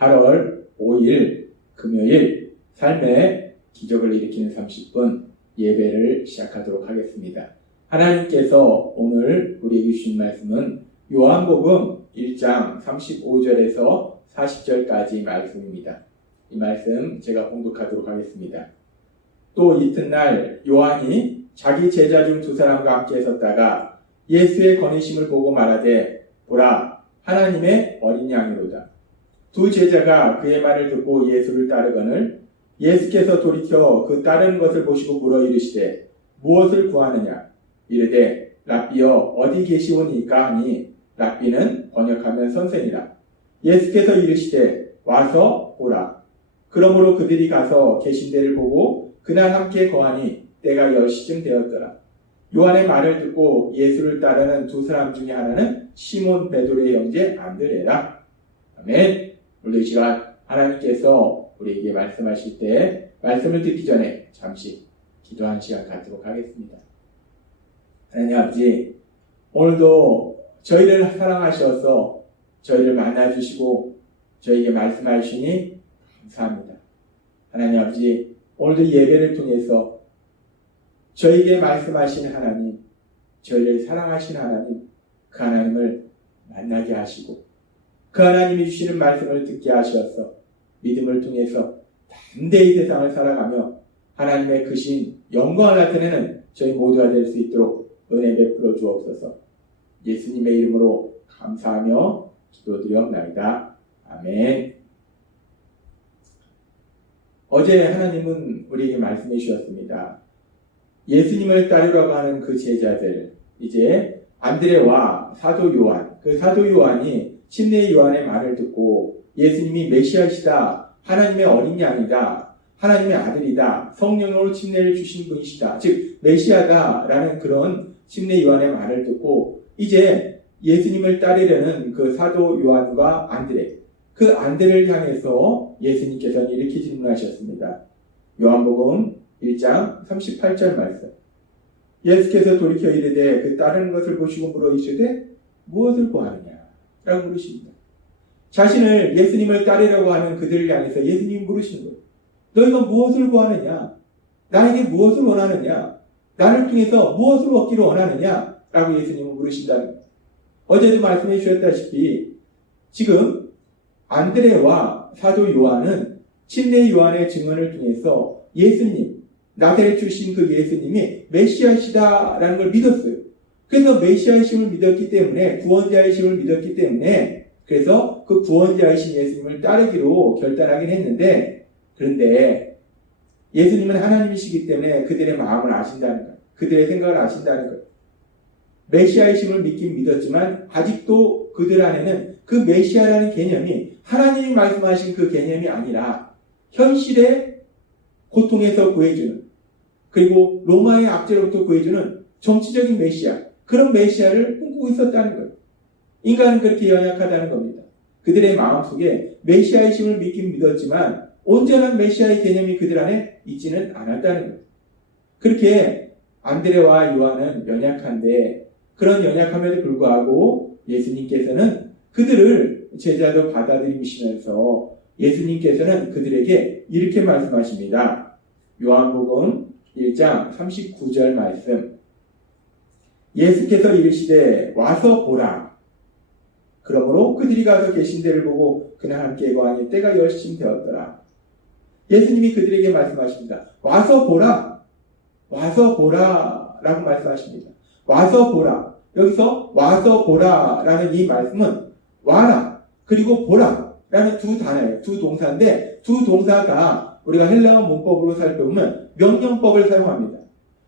8월 5일 금요일 삶의 기적을 일으키는 30분 예배를 시작하도록 하겠습니다. 하나님께서 오늘 우리에게 주신 말씀은 요한복음 1장 35절에서 40절까지 말씀입니다. 이 말씀 제가 봉독하도록 하겠습니다. 또 이튿날 요한이 자기 제자 중 두 사람과 함께 섰다가 예수의 거니심을 보고 말하되 보라 하나님의 어린 양이로다. 두 제자가 그의 말을 듣고 예수를 따르거늘 예수께서 돌이켜 그 따르는 것을 보시고 물어 이르시되 무엇을 구하느냐 이르되 랍비여 어디 계시오니까 하니 랍비는 번역하면 선생이라. 예수께서 이르시되 와서 보라. 그러므로 그들이 가서 계신 데를 보고 그날 함께 거하니 때가 10시쯤 되었더라. 요한의 말을 듣고 예수를 따르는 두 사람 중에 하나는 시몬 베드로의 형제 안드레라. 아멘. 오늘 이 시간 하나님께서 우리에게 말씀하실 때 말씀을 듣기 전에 잠시 기도하는 시간 갖도록 하겠습니다. 하나님 아버지, 오늘도 저희를 사랑하셔서 저희를 만나주시고 저희에게 말씀하시니 감사합니다. 하나님 아버지, 오늘도 예배를 통해서 저희에게 말씀하신 하나님, 저희를 사랑하신 하나님, 그 하나님을 만나게 하시고 그 하나님이 주시는 말씀을 듣게 하셔서 믿음을 통해서 담대히 세상을 살아가며 하나님의 크신 영광을 나타내는 저희 모두가 될 수 있도록 은혜 베풀어 주옵소서. 예수님의 이름으로 감사하며 기도드리옵나이다. 아멘. 어제 하나님은 우리에게 말씀해 주셨습니다. 예수님을 따르려고 하는 그 제자들, 이제 안드레와 사도 요한, 그 사도 요한이 침례 요한의 말을 듣고 예수님이 메시아시다, 하나님의 어린 양이다, 하나님의 아들이다, 성령으로 침례를 주신 분이시다, 즉 메시아다라는 그런 침례 요한의 말을 듣고 이제 예수님을 따르려는 그 사도 요한과 안드레, 그 안드레를 향해서 예수님께서는 이렇게 질문하셨습니다. 요한복음 1장 38절 말씀. 예수께서 돌이켜 이르되 그 따르는 것을 보시고 물어 이르시되 무엇을 구하느냐 라고 물으십니다. 자신을 예수님을 따르려고 하는 그들을 향해서 예수님이 물으시는 거예요. 너희가 무엇을 구하느냐? 나에게 무엇을 원하느냐? 나를 통해서 무엇을 얻기를 원하느냐? 라고 예수님은 물으신다는 거예요. 어제도 말씀해 주셨다시피 지금 안드레와 사도 요한은 침례 요한의 증언을 통해서 예수님, 나사렛 출신 그 예수님이 메시아시다라는 걸 믿었어요. 그래서 메시아이심을 믿었기 때문에, 구원자이심을 믿었기 때문에, 그래서 그 구원자이신 예수님을 따르기로 결단하긴 했는데, 그런데 예수님은 하나님이시기 때문에 그들의 마음을 아신다는 거예요. 그들의 생각을 아신다는 거예요. 메시아이심을 믿긴 믿었지만 아직도 그들 안에는 그 메시아라는 개념이 하나님이 말씀하신 그 개념이 아니라 현실의 고통에서 구해주는, 그리고 로마의 압제로부터 구해주는 정치적인 메시아, 그런 메시아를 꿈꾸고 있었다는 거예요. 인간은 그렇게 연약하다는 겁니다. 그들의 마음속에 메시아이심을 믿긴 믿었지만 온전한 메시아의 개념이 그들 안에 있지는 않았다는 거예요. 그렇게 안드레와 요한은 연약한데 그런 연약함에도 불구하고 예수님께서는 그들을 제자로 받아들이시면서 예수님께서는 그들에게 이렇게 말씀하십니다. 요한복음 1장 39절 말씀. 예수께서 이르시되 와서 보라. 그러므로 그들이 가서 계신 데를 보고 그날 함께 거하니 때가 10시쯤 되었더라. 예수님이 그들에게 말씀하십니다. 와서 보라. 와서 보라 라고 말씀하십니다. 와서 보라. 여기서 와서 보라 라는 이 말씀은 와라 그리고 보라 라는 두 단어예요. 두 동사인데 두 동사가 우리가 헬라어 문법으로 살펴보면 명령법을 사용합니다.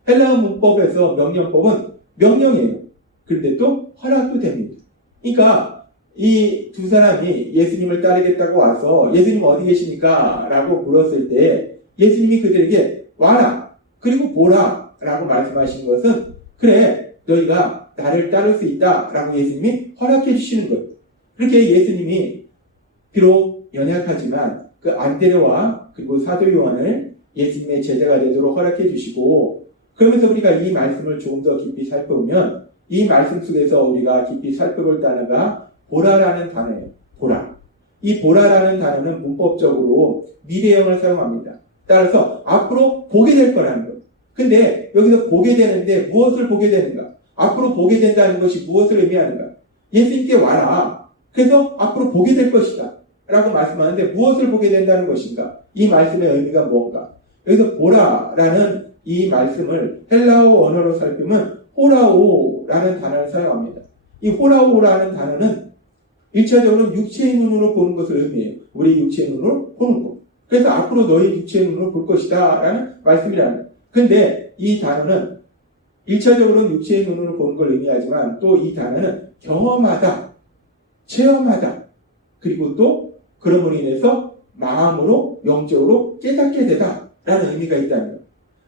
헬라어 문법에서 명령법은 명령이에요. 그런데 또 허락도 됩니다. 그러니까 이 두 사람이 예수님을 따르겠다고 와서 예수님 어디 계십니까? 라고 물었을 때 예수님이 그들에게 와라 그리고 보라 라고 말씀하신 것은 그래 너희가 나를 따를 수 있다 라고 예수님이 허락해 주시는 거예요. 그렇게 예수님이 비록 연약하지만 그 안드레와 그리고 사도 요한을 예수님의 제자가 되도록 허락해 주시고 그러면서 우리가 이 말씀을 조금 더 깊이 살펴보면 이 말씀 속에서 우리가 깊이 살펴볼 단어가 보라라는 단어예요. 보라. 이 보라라는 단어는 문법적으로 미래형을 사용합니다. 따라서 앞으로 보게 될 거라는 거예요. 근데 여기서 보게 되는데 무엇을 보게 되는가? 앞으로 보게 된다는 것이 무엇을 의미하는가? 예수님께 와라. 그래서 앞으로 보게 될 것이다. 라고 말씀하는데 무엇을 보게 된다는 것인가? 이 말씀의 의미가 뭔가? 여기서 보라라는 이 말씀을 헬라어 언어로 살피면 호라오라는 단어를 사용합니다. 이 호라오라는 단어는 1차적으로 육체의 눈으로 보는 것을 의미해요. 우리 육체의 눈으로 보는 것. 그래서 앞으로 너희 육체의 눈으로 볼 것이다 라는 말씀이라는 거예요. 근데 이 단어는 1차적으로는 육체의 눈으로 보는 걸 의미하지만 또 이 단어는 경험하다, 체험하다, 그리고 또 그러므로 인해서 마음으로 영적으로 깨닫게 되다 라는 의미가 있다는 거예요.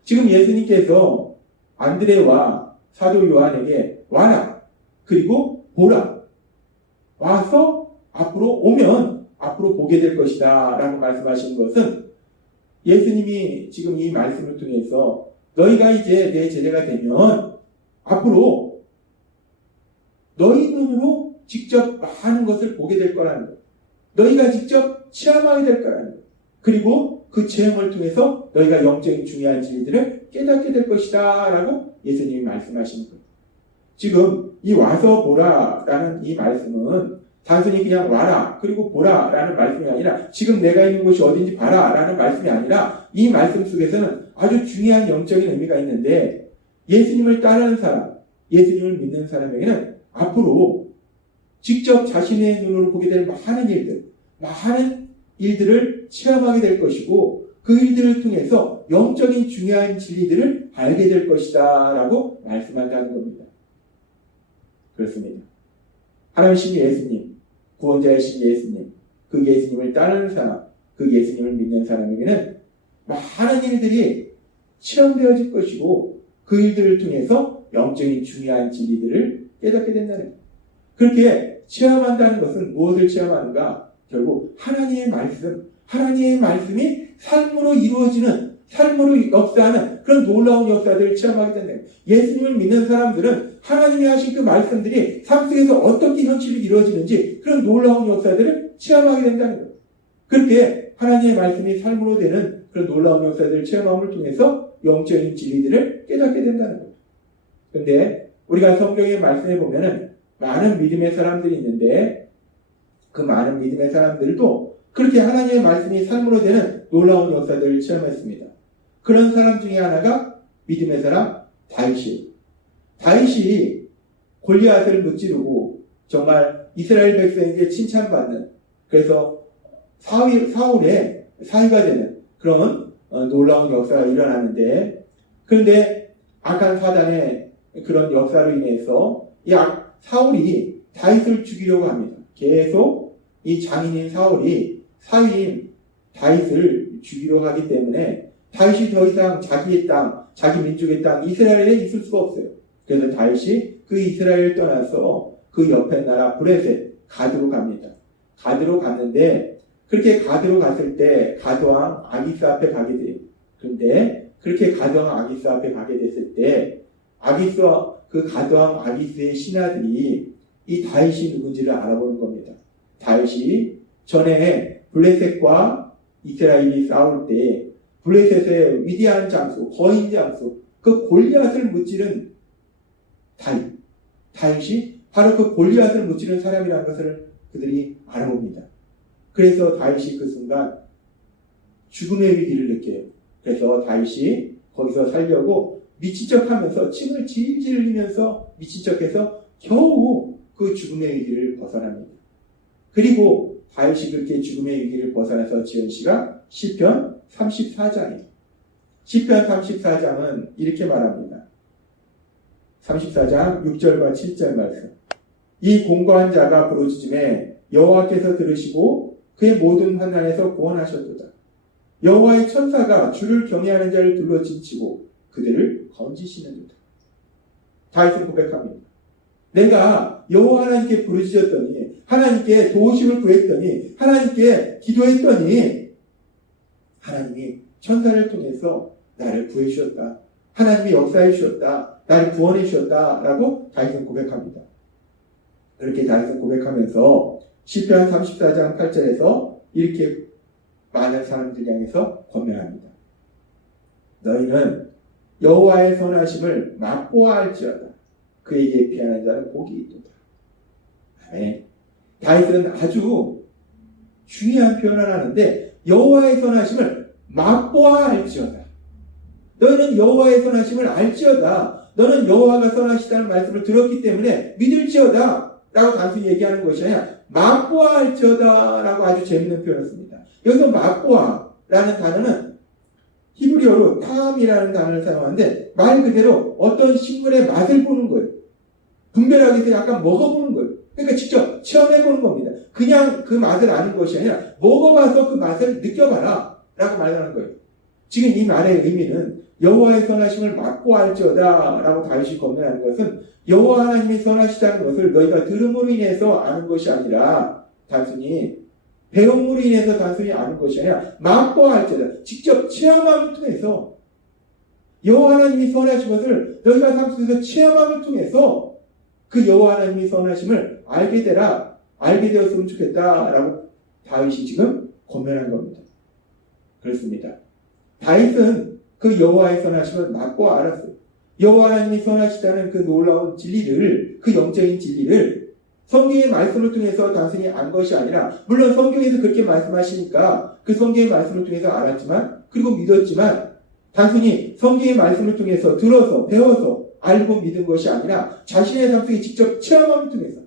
지금 예수님께서 안드레와 사도 요한에게 와라, 그리고 보라, 와서 앞으로 오면 앞으로 보게 될 것이다 라고 말씀하시는 것은 예수님이 지금 이 말씀을 통해서 너희가 이제 내 제자가 되면 앞으로 너희 눈으로 직접 많은 것을 보게 될 거라는 거예요. 너희가 직접 체험하게 될 거라는 거예요. 그리고 그 체험을 통해서 너희가 영적인 중요한 진리들을 깨닫게 될 것이다 라고 예수님이 말씀하시는 거예요. 지금 이 와서 보라라는 이 말씀은 단순히 그냥 와라 그리고 보라라는 말씀이 아니라 지금 내가 있는 곳이 어딘지 봐라라는 말씀이 아니라 이 말씀 속에서는 아주 중요한 영적인 의미가 있는데 예수님을 따르는 사람, 예수님을 믿는 사람에게는 앞으로 직접 자신의 눈으로 보게 될 많은 일들을 체험하게 될 것이고 그 일들을 통해서 영적인 중요한 진리들을 알게 될 것이다 라고 말씀한다는 겁니다. 그렇습니다. 하나님이신 예수님, 구원자이신 예수님, 그 예수님을 따르는 사람, 그 예수님을 믿는 사람에게는 많은 일들이 체험되어질 것이고 그 일들을 통해서 영적인 중요한 진리들을 깨닫게 된다는 거예요. 그렇게 체험한다는 것은 무엇을 체험하는가? 결국 하나님의 말씀이 삶으로 이루어지는, 삶으로 역사하는 그런 놀라운 역사들을 체험하게 된다. 예수님을 믿는 사람들은 하나님이 하신 그 말씀들이 삶 속에서 어떻게 현실로 이루어지는지 그런 놀라운 역사들을 체험하게 된다는 거예요. 그렇게 하나님의 말씀이 삶으로 되는 그런 놀라운 역사들을 체험함을 통해서 영적인 진리들을 깨닫게 된다는 거예요. 그런데 우리가 성경의 말씀에 보면은 많은 믿음의 사람들이 있는데 그 많은 믿음의 사람들도 그렇게 하나님의 말씀이 삶으로 되는 놀라운 역사들을 체험했습니다. 그런 사람 중에 하나가 믿음의 사람 다윗이 골리앗을 무찌르고 정말 이스라엘 백성에게 칭찬받는, 그래서 사울의 사위가 되는 그런 놀라운 역사가 일어나는데, 그런데 악한 사단의 그런 역사로 인해서 이 사울이 다윗을 죽이려고 합니다. 계속 이 장인인 사울이 사위인 다윗을 죽이려고 하기 때문에 다윗이 더 이상 자기의 땅, 자기 민족의 땅 이스라엘에 있을 수가 없어요. 그래서 다윗이 그 이스라엘을 떠나서 그 옆에 나라 브레셋 가드로 갑니다. 가드로 갔는데 그렇게 가드로 갔을 때 가드왕 아기스 앞에 가게 돼요. 그런데 그렇게 가드왕 아기스 앞에 가게 됐을 때 그 가드왕 아기스의 신하들이 이 다윗이 누군지를 알아보는 겁니다. 다윗이 전에 블레셋과 이스라엘이 싸울 때 블레셋의 위대한 장수, 거인 장수, 그 골리앗을 무찌른 다윗이 바로 그 골리앗을 무찌른 사람이라는 것을 그들이 알아봅니다. 그래서 다윗이 그 순간 죽음의 위기를 느껴요. 그래서 다윗이 거기서 살려고 미친 척하면서 침을 질질 흘리면서 미친 척해서 겨우 그 죽음의 위기를 벗어납니다. 그리고 다윗이 그렇게 죽음의 위기를 벗어나서 지은 시가 시편 34장이에요. 시편 34장은 이렇게 말합니다. 34장 6절과 7절 말씀. 이 공고한 자가 부르짖음에 여호와께서 들으시고 그의 모든 환난에서 구원하셨도다. 여호와의 천사가 주를 경외하는 자를 둘러 진치고 그들을 건지시는도다. 다윗은 고백합니다. 내가 여호와 하나님께 부르짖었더니, 하나님께 도우심을 구했더니, 하나님께 기도했더니 하나님이 천사를 통해서 나를 구해 주셨다. 하나님이 역사해 주셨다. 나를 구원해 주셨다. 라고 다윗은 고백합니다. 그렇게 다윗은 고백하면서 시편 34장 8절에서 이렇게 많은 사람들 향해서 권면합니다. 너희는 여호와의 선하심을 맛보아 알지어다. 그에게 피하는 자는 복이 있도다. 아멘. 다윗은 아주 중요한 표현을 하는데 여호와의 선하심을 맛보아 알지어다. 너희는 여호와의 선하심을 알지어다. 너는 여호와가 선하시다는 말씀을 들었기 때문에 믿을지어다 라고 단순히 얘기하는 것이 아니라 맛보아 알지어다 라고 아주 재밌는 표현을 씁니다. 여기서 맛보아 라는 단어는 히브리어로 탐이라는 단어를 사용하는데 말 그대로 어떤 식물의 맛을 보는 거예요. 분별하기 위해서 약간 먹어보는 거예요. 그러니까 직접 체험해보는 겁니다. 그냥 그 맛을 아는 것이 아니라 먹어봐서 그 맛을 느껴봐라 라고 말하는 거예요. 지금 이 말의 의미는 여호와의 선하심을 맛보 알지어다 라고 다윗이 권면하는 것은 여호와 하나님이 선하시다는 것을 너희가 들음으로 인해서 아는 것이 아니라 단순히 배움으로 인해서 단순히 아는 것이 아니라 맛보 알지어다. 직접 체험함을 통해서 여호와 하나님이 선하신 것을 너희가 삶 속에서 체험함을 통해서 그 여호와 하나님이 선하심을 알게 되었으면 좋겠다라고 다윗이 지금 권면한 겁니다. 그렇습니다. 다윗은 그 여호와의 선하심을 맛보 알았어요. 여호와 하나님이 선하시다는 그 놀라운 진리를, 그 영적인 진리를 성경의 말씀을 통해서 단순히 안 것이 아니라, 물론 성경에서 그렇게 말씀하시니까 그 성경의 말씀을 통해서 알았지만, 그리고 믿었지만, 단순히 성경의 말씀을 통해서 들어서 배워서 알고 믿은 것이 아니라 자신의 삶 속에 직접 체험함을 통해서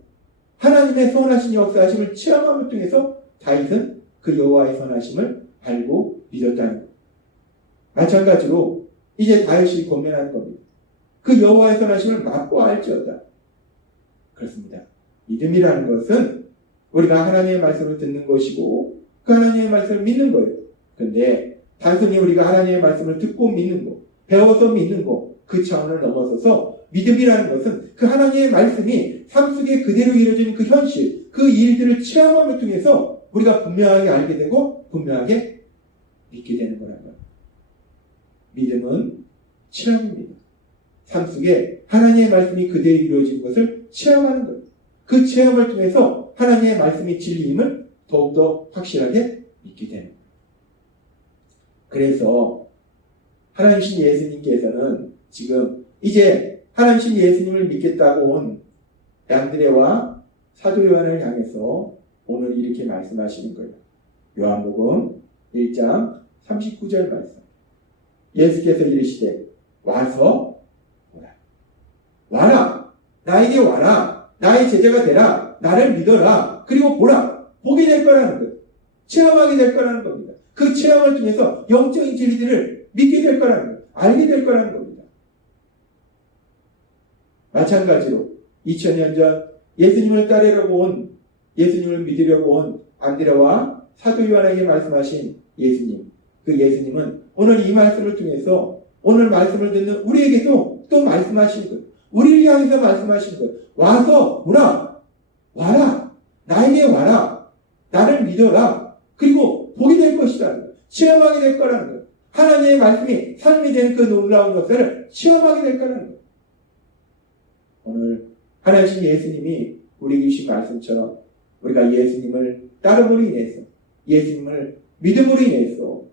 하나님의 선하신 역사하심을 체험함을 통해서 다윗은 그 여호와의 선하심을 알고 믿었다는 것. 마찬가지로 이제 다윗이 권면하는 겁니다. 그 여호와의 선하심을 맛보 알지어다. 그렇습니다. 믿음이라는 것은 우리가 하나님의 말씀을 듣는 것이고 그 하나님의 말씀을 믿는 거예요. 그런데 단순히 우리가 하나님의 말씀을 듣고 믿는 것, 배워서 믿는 것, 그 차원을 넘어서서 믿음이라는 것은 그 하나님의 말씀이 삶 속에 그대로 이루어지는 그 현실, 그 일들을 체험함을 통해서 우리가 분명하게 알게 되고 분명하게 믿게 되는 거라는 거예요. 믿음은 체험입니다. 삶 속에 하나님의 말씀이 그대로 이루어지는 것을 체험하는 거예요. 그 체험을 통해서 하나님의 말씀이 진리임을 더욱더 확실하게 믿게 되는 거예요. 그래서 하나님이신 예수님께서는 지금 이제 하나님이신 예수님을 믿겠다고 온 안드레와 사도 요한을 향해서 오늘 이렇게 말씀하시는 거예요. 요한복음 1장 39절 말씀. 예수께서 이르시되 와서 보라. 와라. 나에게 와라. 나의 제자가 되라. 나를 믿어라. 그리고 보라. 보게 될 거라는 거예요. 체험하게 될 거라는 겁니다. 그 체험을 통해서 영적인 진리들을 믿게 될 거라는 거예요. 알게 될 거라는 겁니다. 마찬가지로 2000년 전 예수님을 따르려고 온, 예수님을 믿으려고 온 안드레와 사도 요한에게 말씀하신 예수님. 그 예수님은 오늘 이 말씀을 통해서 오늘 말씀을 듣는 우리에게도 또 말씀하시는 거예요. 우리를 향해서 말씀하시는 거예요. 와서 보라. 와라. 나에게 와라. 나를 믿어라. 그리고 보게 될 것이다. 체험하게 될 거라는 거예요. 하나님의 말씀이 삶이 되는 그 놀라운 것을 체험하게 될 거라는 거예요. 오늘 하나님 예수님이 우리에게 주신 말씀처럼 우리가 예수님을 따름으로 인해서 예수님을 믿음으로 인해서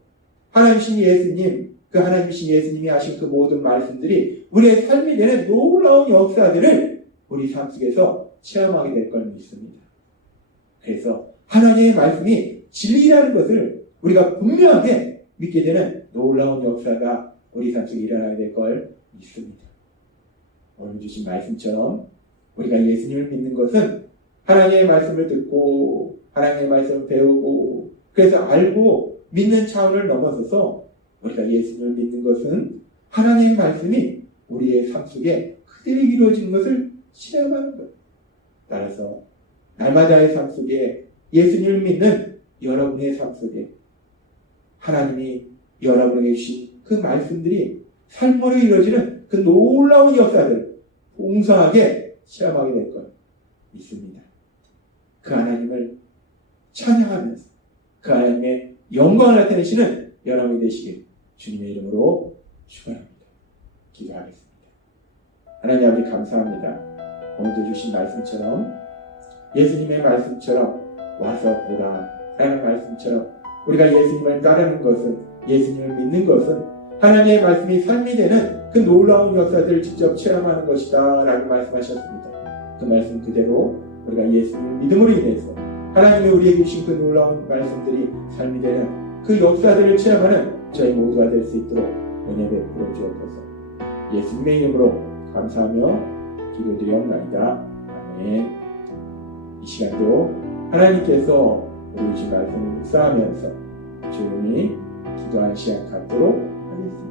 하나님이신 예수님, 그 하나님이신 예수님이 하신 그 모든 말씀들이 우리의 삶이 되는 놀라운 역사들을 우리 삶 속에서 체험하게 될 걸 믿습니다. 그래서 하나님의 말씀이 진리라는 것을 우리가 분명하게 믿게 되는 놀라운 역사가 우리 삶 속에 일어나게 될 걸 믿습니다. 오늘 주신 말씀처럼 우리가 예수님을 믿는 것은 하나님의 말씀을 듣고 하나님의 말씀을 배우고 그래서 알고 믿는 차원을 넘어서서 우리가 예수님을 믿는 것은 하나님의 말씀이 우리의 삶 속에 그대로 이루어지는 것을 체험하는 것. 따라서 날마다의 삶 속에 예수님을 믿는 여러분의 삶 속에 하나님이 여러분에게 주신 그 말씀들이 삶으로 이루어지는 그 놀라운 역사들 풍성하게 체험하게 될 것 믿습니다. 그 하나님을 찬양하면서 그 하나님의 영광을 나타내시는 여러분이 되시길 주님의 이름으로 축원합니다. 기도하겠습니다. 하나님 아버지 감사합니다. 오늘도 주신 말씀처럼 예수님의 말씀처럼 와서 보라 라는 말씀처럼 우리가 예수님을 따르는 것은, 예수님을 믿는 것은 하나님의 말씀이 삶이 되는 그 놀라운 역사들을 직접 체험하는 것이다 라고 말씀하셨습니다. 그 말씀 그대로 우리가 예수님을 믿음으로 인해서 하나님이 우리에게 주신 그 놀라운 말씀들이 삶이 되는 그 역사들을 체험하는 저희 모두가 될 수 있도록 은혜 베풀어 주옵소서. 예수님의 이름으로 감사하며 기도드리옵나이다. 아멘. 이 시간도 하나님께서 우리 주신 말씀을 묵상하면서 조용히 기도하는 시간 갖도록 하겠습니다.